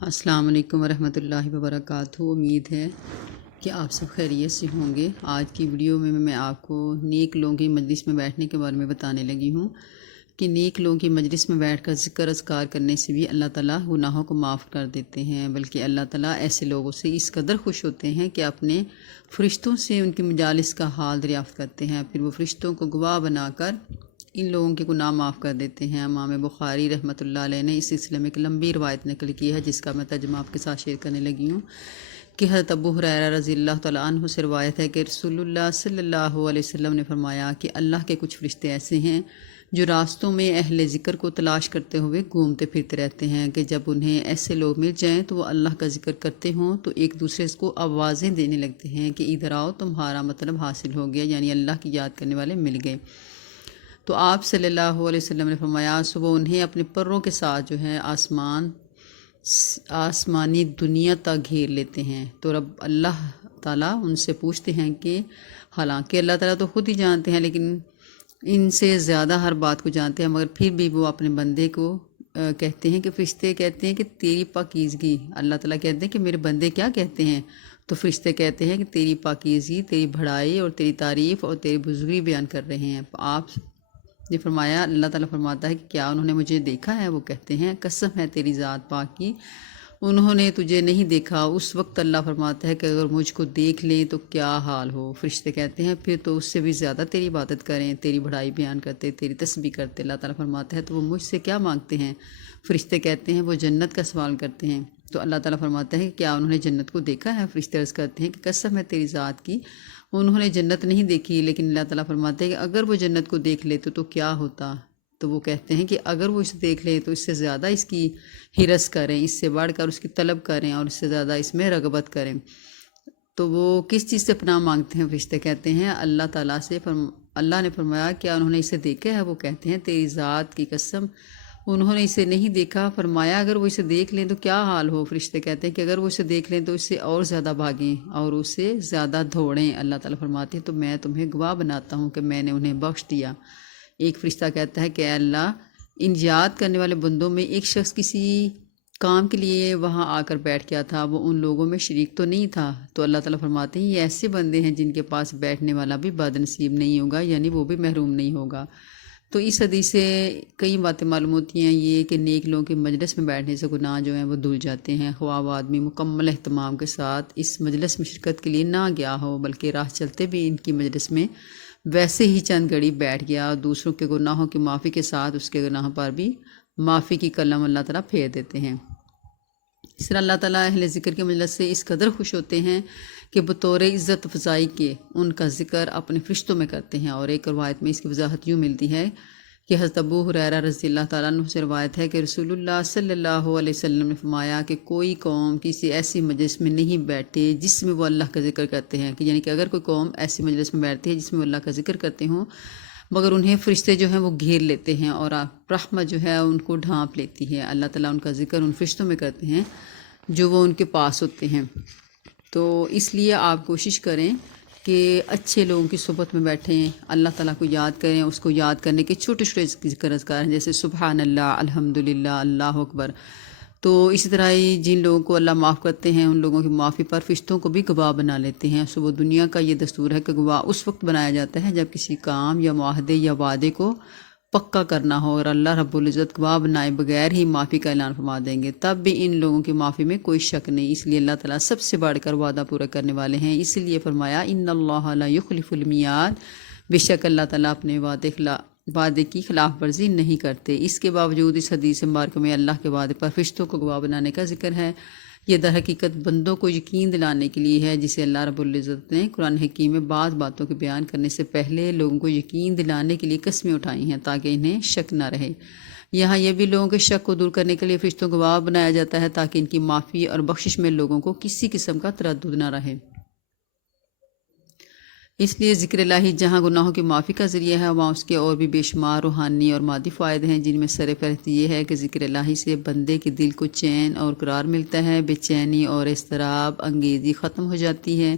السلام علیکم ورحمۃ اللہ وبرکاتہ۔ امید ہے کہ آپ سب خیریت سے ہوں گے۔ آج کی ویڈیو میں آپ کو نیک لوگوں کی مجلس میں بیٹھنے کے بارے میں بتانے لگی ہوں کہ نیک لوگوں کی مجلس میں بیٹھ کر ذکر اذکار کرنے سے بھی اللہ تعالیٰ گناہوں کو معاف کر دیتے ہیں، بلکہ اللہ تعالیٰ ایسے لوگوں سے اس قدر خوش ہوتے ہیں کہ اپنے فرشتوں سے ان کی مجالس کا حال دریافت کرتے ہیں، پھر وہ فرشتوں کو گواہ بنا کر ان لوگوں کے گناہ معاف کر دیتے ہیں۔ امام بخاری رحمۃ اللہ علیہ نے اس سلسلے میں ایک لمبی روایت نقل کی ہے، جس کا میں ترجمہ آپ کے ساتھ شیئر کرنے لگی ہوں کہ حضرت ابو ہریرہ رضی اللہ تعالیٰ عنہ سے روایت ہے کہ رسول اللہ صلی اللہ علیہ وسلم نے فرمایا کہ اللہ کے کچھ فرشتے ایسے ہیں جو راستوں میں اہل ذکر کو تلاش کرتے ہوئے گھومتے پھرتے رہتے ہیں کہ جب انہیں ایسے لوگ مل جائیں تو وہ اللہ کا ذکر کرتے ہوں تو ایک دوسرے کو آوازیں دینے لگتے ہیں کہ ادھر آؤ، تمہارا مطلب حاصل ہو گیا، یعنی اللہ کی یاد کرنے والے مل گئے۔ تو آپ صلی اللہ علیہ وسلم نے فرمایا صبح انہیں اپنے پروں کے ساتھ جو ہے آسمانی دنیا تک گھیر لیتے ہیں، تو رب اللہ تعالیٰ ان سے پوچھتے ہیں کہ حالانکہ اللہ تعالیٰ تو خود ہی جانتے ہیں، لیکن ان سے زیادہ ہر بات کو جانتے ہیں، مگر پھر بھی وہ اپنے بندے کو کہتے ہیں کہ فرشتے کہتے ہیں کہ تیری پاکیزگی، اللہ تعالیٰ کہتے ہیں کہ میرے بندے کیا کہتے ہیں، تو فرشتے کہتے ہیں کہ تیری پاکیزگی، تیری بڑائی اور تیری تعریف اور تیری بزرگی بیان کر رہے ہیں۔ آپ نے فرمایا، اللہ تعالیٰ فرماتا ہے کہ کیا انہوں نے مجھے دیکھا ہے؟ وہ کہتے ہیں قسم ہے تیری ذات پاک کی، انہوں نے تجھے نہیں دیکھا۔ اس وقت اللہ فرماتا ہے کہ اگر مجھ کو دیکھ لیں تو کیا حال ہو۔ فرشتے کہتے ہیں پھر تو اس سے بھی زیادہ تیری عبادت کریں، تیری بڑائی بیان کرتے، تیری تسبیح کرتے۔ اللہ تعالیٰ فرماتا ہے تو وہ مجھ سے کیا مانگتے ہیں؟ فرشتے کہتے ہیں وہ جنت کا سوال کرتے ہیں، تو اللہ تعالیٰ فرماتا ہے کہ کیا انہوں نے جنت کو دیکھا ہے؟ فرشتے عرض کرتے ہیں کہ قسم ہے تیری ذات کی، انہوں نے جنت نہیں دیکھی، لیکن اللہ تعالیٰ فرماتے ہیں کہ اگر وہ جنت کو دیکھ لیتے تو کیا ہوتا؟ تو وہ کہتے ہیں کہ اگر وہ اسے دیکھ لیں تو اس سے زیادہ اس کی ہرس کریں، اس سے بڑھ کر اس کی طلب کریں اور اس سے زیادہ اس میں رغبت کریں۔ تو وہ کس چیز سے پناہ مانگتے ہیں؟ فرشتے کہتے ہیں اللہ تعالیٰ سے۔ اللہ نے فرمایا کیا انہوں نے اسے دیکھا ہے؟ وہ کہتے ہیں تیری ذات کی قسم انہوں نے اسے نہیں دیکھا۔ فرمایا اگر وہ اسے دیکھ لیں تو کیا حال ہو؟ فرشتے کہتے ہیں کہ اگر وہ اسے دیکھ لیں تو اس سے اور زیادہ بھاگیں اور اسے زیادہ دوڑیں۔ اللہ تعالیٰ فرماتے ہیں تو میں تمہیں گواہ بناتا ہوں کہ میں نے انہیں بخش دیا۔ ایک فرشتہ کہتا ہے کہ اے اللہ، ان یاد کرنے والے بندوں میں ایک شخص کسی کام کے لیے وہاں آ کر بیٹھ گیا تھا، وہ ان لوگوں میں شریک تو نہیں تھا؟ تو اللہ تعالیٰ فرماتے ہیں یہ ایسے بندے ہیں جن کے پاس بیٹھنے والا بھی بد نصیب نہیں ہوگا، یعنی وہ بھی محروم نہیں ہوگا۔ تو اس حدیث سے کئی باتیں معلوم ہوتی ہیں، یہ کہ نیک لوگوں کے مجلس میں بیٹھنے سے گناہ جو ہیں وہ دھل جاتے ہیں، خواہ وہ آدمی مکمل اہتمام کے ساتھ اس مجلس میں شرکت کے لیے نہ گیا ہو، بلکہ راہ چلتے بھی ان کی مجلس میں ویسے ہی چند گھڑی بیٹھ گیا، دوسروں کے گناہوں کی معافی کے ساتھ اس کے گناہوں پر بھی معافی کی کلم اللہ تعالیٰ پھیر دیتے ہیں۔ اس طرح اللہ تعالیٰ اہل ذکر کے مجلس سے اس قدر خوش ہوتے ہیں کہ بطور عزت افزائی کے ان کا ذکر اپنے فرشتوں میں کرتے ہیں۔ اور ایک روایت میں اس کی وضاحت یوں ملتی ہے کہ حضرت ابو ہریرہ رضی اللہ تعالیٰ عنہ سے روایت ہے کہ رسول اللہ صلی اللہ علیہ وسلم نے فرمایا کہ کوئی قوم کسی ایسی مجلس میں نہیں بیٹھے جس میں وہ اللہ کا ذکر کرتے ہیں، کہ یعنی کہ اگر کوئی قوم ایسی مجلس میں بیٹھتی ہے جس میں وہ اللہ کا ذکر کرتے ہوں، مگر انہیں فرشتے جو ہیں وہ گھیر لیتے ہیں اور رحمت جو ہے ان کو ڈھانپ لیتی ہے۔ اللہ تعالیٰ ان کا ذکر ان فرشتوں میں کرتے ہیں جو وہ ان کے پاس ہوتے ہیں۔ تو اس لیے آپ کوشش کریں کہ اچھے لوگوں کی صحبت میں بیٹھیں، اللہ تعالیٰ کو یاد کریں، اس کو یاد کرنے کے چھوٹے چھوٹے ذکر اذکار ہیں، جیسے سبحان اللہ، الحمدللہ، اللہ اکبر۔ تو اسی طرح ہی جن لوگوں کو اللہ معاف کرتے ہیں ان لوگوں کی معافی پر فرشتوں کو بھی گواہ بنا لیتے ہیں۔ صبح دنیا کا یہ دستور ہے کہ گواہ اس وقت بنایا جاتا ہے جب کسی کام یا معاہدے یا وعدے کو پکا کرنا ہو اور اللہ رب العزت گواہ بنائے بغیر ہی معافی کا اعلان فرما دیں گے، تب بھی ان لوگوں کی معافی میں کوئی شک نہیں۔ اس لیے اللہ تعالیٰ سب سے بڑھ کر وعدہ پورا کرنے والے ہیں، اس لیے فرمایا ان اللہ لا یخلف المیعاد، بے شک اللہ تعالیٰ اپنے وعدے کی خلاف ورزی نہیں کرتے۔ اس کے باوجود اس حدیث مبارک میں اللہ کے وعدے پر فرشتوں کو گواہ بنانے کا ذکر ہے۔ یہ در حقیقت بندوں کو یقین دلانے کے لیے ہے، جسے اللہ رب العزت نے قرآن حکیم میں بعض باتوں کے بیان کرنے سے پہلے لوگوں کو یقین دلانے کے لیے قسمیں اٹھائی ہیں تاکہ انہیں شک نہ رہے۔ یہاں یہ بھی لوگوں کے شک کو دور کرنے کے لیے فرشتوں کو گواہ بنایا جاتا ہے تاکہ ان کی معافی اور بخشش میں لوگوں کو کسی قسم کا تردد نہ رہے۔ اس لیے ذکر الہی جہاں گناہوں کی معافی کا ذریعہ ہے، وہاں اس کے اور بھی بے شمار روحانی اور مادی فائدے ہیں، جن میں سر فہرست یہ ہے کہ ذکر الہی سے بندے کے دل کو چین اور قرار ملتا ہے، بے چینی اور اضطراب انگیزی ختم ہو جاتی ہے۔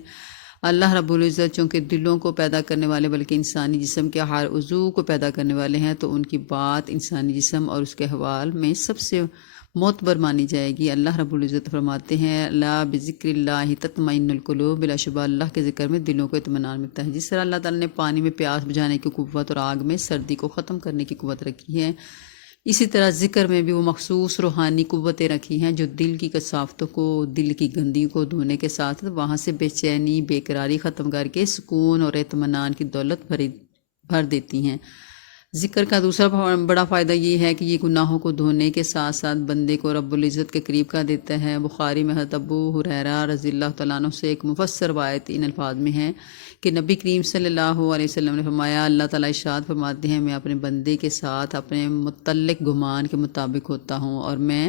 اللہ رب العزت چونکہ دلوں کو پیدا کرنے والے بلکہ انسانی جسم کے ہر عضو کو پیدا کرنے والے ہیں، تو ان کی بات انسانی جسم اور اس کے احوال میں سب سے معتبر مانی جائے گی۔ اللہ رب العزت فرماتے ہیں اللہ بذکر اللہ تطمئن القلوب، بلا شبہ اللہ کے ذکر میں دلوں کو اطمینان ملتا ہے۔ جس طرح اللہ تعالیٰ نے پانی میں پیاس بجھانے کی قوت اور آگ میں سردی کو ختم کرنے کی قوت رکھی ہے، اسی طرح ذکر میں بھی وہ مخصوص روحانی قوتیں رکھی ہیں جو دل کی کثافتوں کو، دل کی گندگی کو دھونے کے ساتھ وہاں سے بے چینی، بے قراری ختم کر کے سکون اور اطمینان کی دولت بھر دیتی ہیں۔ ذکر کا دوسرا بڑا فائدہ یہ ہے کہ یہ گناہوں کو دھونے کے ساتھ ساتھ بندے کو رب العزت کے قریب کر دیتا ہے۔ بخاری میں حضرت ابو ہریرہ رضی اللہ تعالیٰ عنہ سے ایک مفسر روایت ان الفاظ میں ہے کہ نبی کریم صلی اللہ علیہ وسلم نے فرمایا، اللہ تعالیٰ ارشاد فرماتے ہیں میں اپنے بندے کے ساتھ اپنے متعلق گمان کے مطابق ہوتا ہوں، اور میں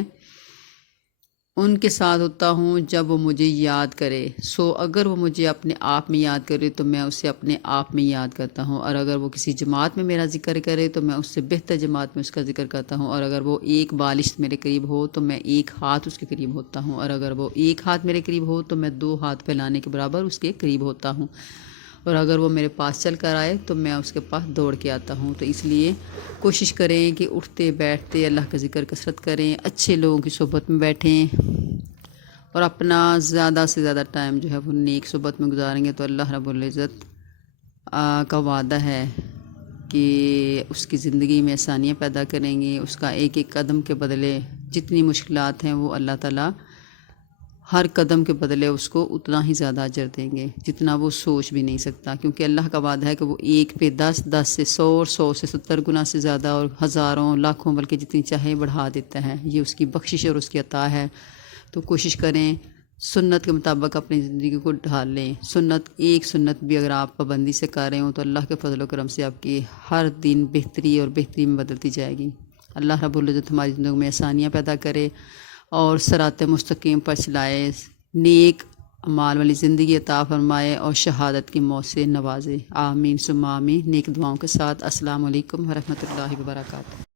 ان کے ساتھ ہوتا ہوں جب وہ مجھے یاد کرے، سو اگر وہ مجھے اپنے آپ میں یاد کرے تو میں اسے اپنے آپ میں یاد کرتا ہوں، اور اگر وہ کسی جماعت میں میرا ذکر کرے تو میں اس سے بہتر جماعت میں اس کا ذکر کرتا ہوں، اور اگر وہ ایک بالشت میرے قریب ہو تو میں ایک ہاتھ اس کے قریب ہوتا ہوں، اور اگر وہ ایک ہاتھ میرے قریب ہو تو میں 2 ہاتھ پھیلانے کے برابر اس کے قریب ہوتا ہوں، اور اگر وہ میرے پاس چل کر آئے تو میں اس کے پاس دوڑ کے آتا ہوں۔ تو اس لیے کوشش کریں کہ اٹھتے بیٹھتے اللہ کا ذکر کثرت کریں، اچھے لوگوں کی صحبت میں بیٹھیں، اور اپنا زیادہ سے زیادہ ٹائم جو ہے وہ نیک صحبت میں گزاریں گے تو اللہ رب العزت کا وعدہ ہے کہ اس کی زندگی میں آسانیاں پیدا کریں گے۔ اس کا ایک ایک قدم کے بدلے جتنی مشکلات ہیں وہ اللہ تعالیٰ ہر قدم کے بدلے اس کو اتنا ہی زیادہ اجر دیں گے جتنا وہ سوچ بھی نہیں سکتا، کیونکہ اللہ کا وعدہ ہے کہ وہ 1 پہ 10، 10 سے 100 اور 100 سے 70 گنا سے زیادہ، اور ہزاروں لاکھوں بلکہ جتنی چاہے بڑھا دیتا ہے۔ یہ اس کی بخشش اور اس کی عطا ہے۔ تو کوشش کریں سنت کے مطابق اپنی زندگی کو ڈھال لیں۔ ایک سنت بھی اگر آپ پابندی سے کر رہے ہوں تو اللہ کے فضل و کرم سے آپ کی ہر دن بہتری اور بہتری میں بدلتی جائے گی۔ اللہ رب العزت ہماری زندگی میں آسانیاں پیدا کرے اور صراط مستقیم پر چلائے، نیک اعمال والی زندگی عطا فرمائے اور شہادت کی موت سے نوازے۔ آمین ثم آمین۔ نیک دعاؤں کے ساتھ السلام علیکم ورحمۃ اللہ وبرکاتہ۔